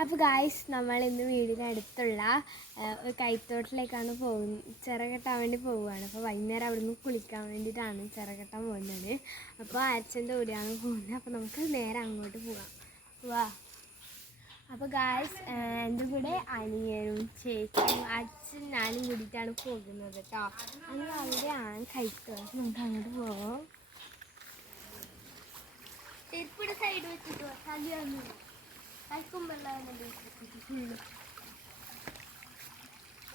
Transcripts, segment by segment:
അപ്പോൾ ഗായ്സ് നമ്മൾ ഇന്ന് വീടിനടുത്തുള്ള ഒരു കൈത്തോട്ടിലേക്കാണ് ചിറകെട്ടാൻ വേണ്ടി പോവുകയാണ്. അപ്പോൾ വൈകുന്നേരം അവിടെ നിന്ന് കുളിക്കാൻ വേണ്ടിയിട്ടാണ് ചിറകെട്ടാൻ പോകുന്നത്. അപ്പോൾ അച്ഛൻ്റെ കൂടെയാണ് പോകുന്നത്. അപ്പോൾ നമുക്ക് നേരെ അങ്ങോട്ട് പോകാം. വാ. അപ്പോൾ ഗായ്സ് എൻ്റെ കൂടെ അനിയനും ചേച്ചിയും അച്ഛൻ ഞാനും കൂടിയിട്ടാണ് പോകുന്നത് കേട്ടോ. അങ്ങനെ അവിടെയാണ് കൈത്തോട്ട്. നമുക്ക് അങ്ങോട്ട് പോകാം. ചെരുപ്പിടെ സൈഡ് വെച്ചിട്ടോ കല്യാണം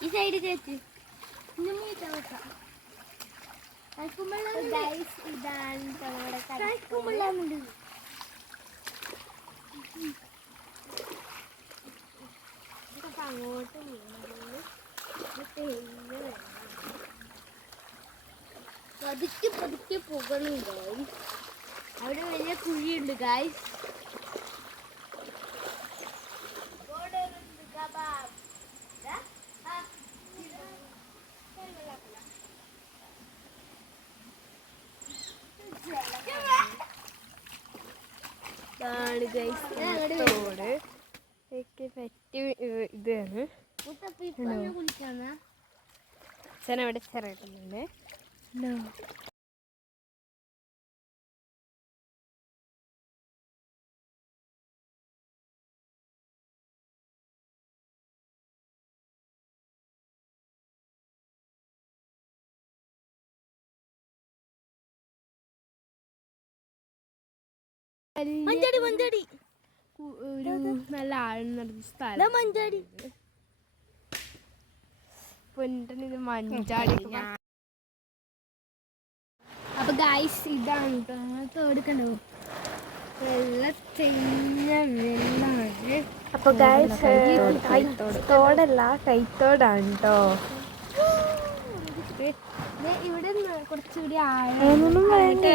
ഈ സൈഡ് ചേച്ചി ഇതാണ് അങ്ങോട്ട് പതുക്കെ പതുക്കെ പോകണുണ്ട്. അവിടെ വലിയ കുഴിയുണ്ട് ഗായ്സ്. തോട് പറ്റിയ ഇതാണ്. അച്ഛനവിടെ ചെറിയിട്ടുണ്ട്. ഒരു നല്ല ആഴ്ന്നിടന്ന സ്ഥലം മഞ്ചാടി. പൊന്നിട്ട് മഞ്ചാടി. അപ്പൊ ഗായ്സ് ഇതാണ് തോടുക്കണ്ടോ, വെള്ളത്തിഞ്ഞ വെള്ളമാണ്. അപ്പൊ ഗായ്സ് തോടല്ല കൈത്തോടാണ് കേട്ടോ. ഇവിടെ കുറച്ചുകൂടി ആഴൊന്നും വേണ്ട.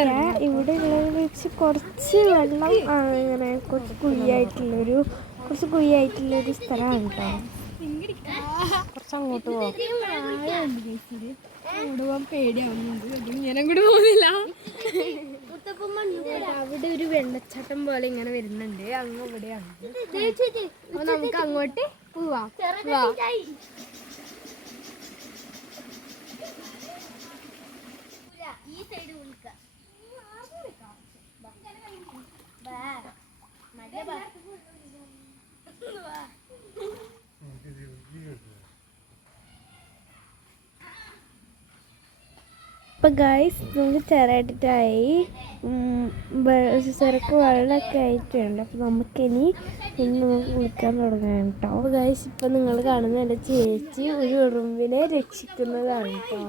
ഇവിടെ ഉള്ളത് വെച്ച് കുറച്ച് വെള്ളം അങ്ങനെ കുറച്ച് കുഴിയായിട്ടുള്ളൊരു സ്ഥലമാണ് കേട്ടോ. കുറച്ച് അങ്ങോട്ട് പോകാൻ പേടിയാവുന്നുണ്ട്. ഇങ്ങനെ കൂടെ പോകുന്നില്ല. അവിടെ ഒരു വെള്ളച്ചാട്ടം പോലെ ഇങ്ങനെ വരുന്നുണ്ട്. അങ്ങ് ഇവിടെയാണ്. അപ്പൊ നമുക്ക് അങ്ങോട്ട് പോവാം. അപ്പം ഗായ്സ് നമുക്ക് ചെറുതായി ചെറുക്ക് വെള്ളമൊക്കെ ആയിട്ടുണ്ട്. അപ്പം നമുക്കിനി നമുക്ക് കുളിക്കാൻ തുടങ്ങാം കേട്ടോ. അപ്പോൾ ഗായ്സ് ഇപ്പം നിങ്ങൾ കാണുന്ന എൻ്റെ ചേച്ചി ഒരു ഉറുമ്പിനെ രക്ഷിക്കുന്നതാണ് കേട്ടോ.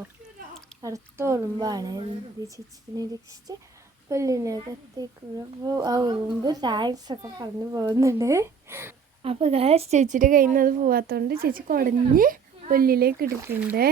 അടുത്ത ഉറുമ്പാണ്. ചേച്ചിനെ രക്ഷിച്ച് പുല്ലിനകത്തേക്കുക. അപ്പോൾ ആ ഉറുമ്പ് താങ്ക്സ് ഒക്കെ പറഞ്ഞു പോകുന്നുണ്ട്. അപ്പോൾ ഗായ്സ് ചേച്ചിയുടെ കയ്യിൽ നിന്ന് അത് പോകാത്തതുകൊണ്ട് ചേച്ചി കുടഞ്ഞ് പുല്ലിലേക്ക് ഇട്ടിട്ടുണ്ട്.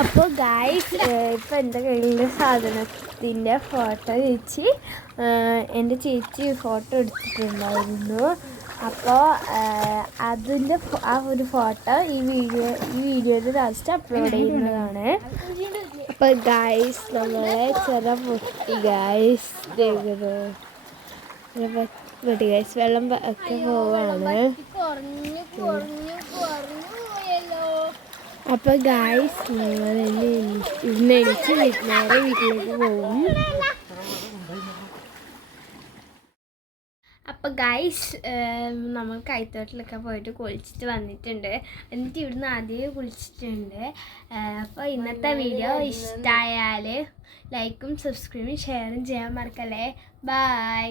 അപ്പോൾ ഗായ്സ് ഇപ്പം എൻ്റെ കയ്യിലുള്ള സാധനത്തിൻ്റെ ഫോട്ടോ ചേച്ചി എൻ്റെ ചേച്ചി ഫോട്ടോ എടുത്തിട്ടുണ്ടായിരുന്നു. അപ്പോൾ അതിൻ്റെ ആ ഒരു ഫോട്ടോ ഈ വീഡിയോയിൽ ലാസ്റ്റ് അപ്ലോഡ് ചെയ്യുന്നതാണ്. അപ്പോൾ ഗായ്സ് നമ്മളെ ചെറു പൊട്ടി ഗായ്സ് പൊട്ടി ഗായ്സ് വെള്ളം ഒക്കെ പോവാണ്. അപ്പോൾ ഗായ്സ് ഞങ്ങൾ ഇന്ന് എനിക്ക് നേരെ വീട്ടിലേക്ക് പോകും. അപ്പോൾ ഗൈസ് നമ്മൾ കൈത്തോട്ടിലൊക്കെ പോയിട്ട് കുളിച്ചിട്ട് വന്നിട്ടുണ്ട്. എന്നിട്ട് ഇവിടുന്ന് ആദ്യം കുളിച്ചിട്ടുണ്ട്. അപ്പോൾ ഇന്നത്തെ വീഡിയോ ഇഷ്ടമായാൽ ലൈക്കും സബ്സ്ക്രൈബും ഷെയറും ചെയ്യാൻ മറക്കല്ലേ. ബൈ.